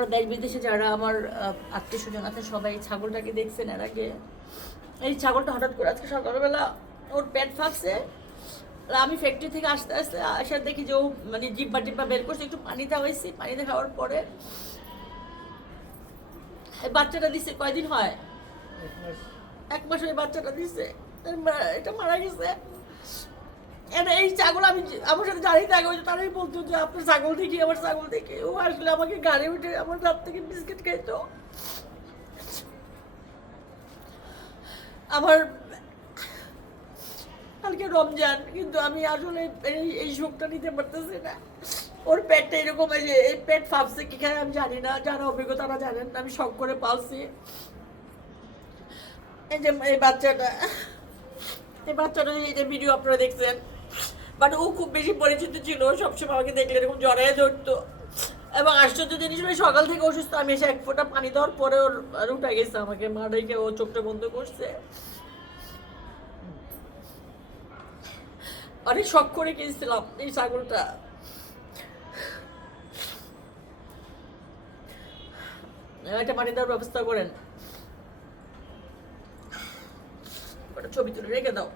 আপনারা দেশ বিদেশে যারা আমার আত্মীয় স্বজন আছেন সবাই এই ছাগলটাকে দেখছেন এর আগে। এই ছাগলটা হঠাৎ করে আজকে সকালবেলা ওর পেট ফাঁকছে। আমি ফ্যাক্টরি থেকে আসতে আসতে আসার দেখি যে ও মানে জিব্বা টিব্বা বের করছে, একটু পানিতে হয়েছি, পানিতে খাওয়ার পরে এই বাচ্চাটা দিছে। কয়দিন হয়? 1 মাস ওই বাচ্চাটা দিছে, এটা মারা গেছে। এটা এই ছাগল আমি আমার সাথে দাঁড়িয়ে থাকে তারাই বলতো যে আপনার ছাগল দেখি, আমার ছাগল দেখি। ও আসলে আমাকে গাড়ি উঠে আমার রাত থেকে বিস্কিট খাইতো। আমার কালকে রমজান, কিন্তু আমি আসলে এই শোকটা নিতে পারতেছি না। ওর পেটটা এরকম, এই যে এই পেট ফাঁপছে কি খায় আমি জানি না, যারা অভিজ্ঞ তারা জানেন। আমি শখ করে পালছি। এই যে এই বাচ্চাটা, এই যে ভিডিও আপনারা দেখছেন, বাট ও খুব বেশি পরিচিত ছিল, সবসময় আমাকে দেখলে এরকম জড়াইয়া ধরতো। এবং আশ্চর্য জিনিস হলো সকাল থেকে অসুস্থ, আমি এসে 1 ফোঁটা পানি দেওয়ার পরে ওর উঠে গেছে, আমাকে মা ডেকে ও চোখটা বন্ধ করছে। অনেক শখ করে কিনছিলাম এই ছাগলটা। একটা পানি দেওয়ার ব্যবস্থা করেন, ওটা ছবি তুলে রেখে দাও।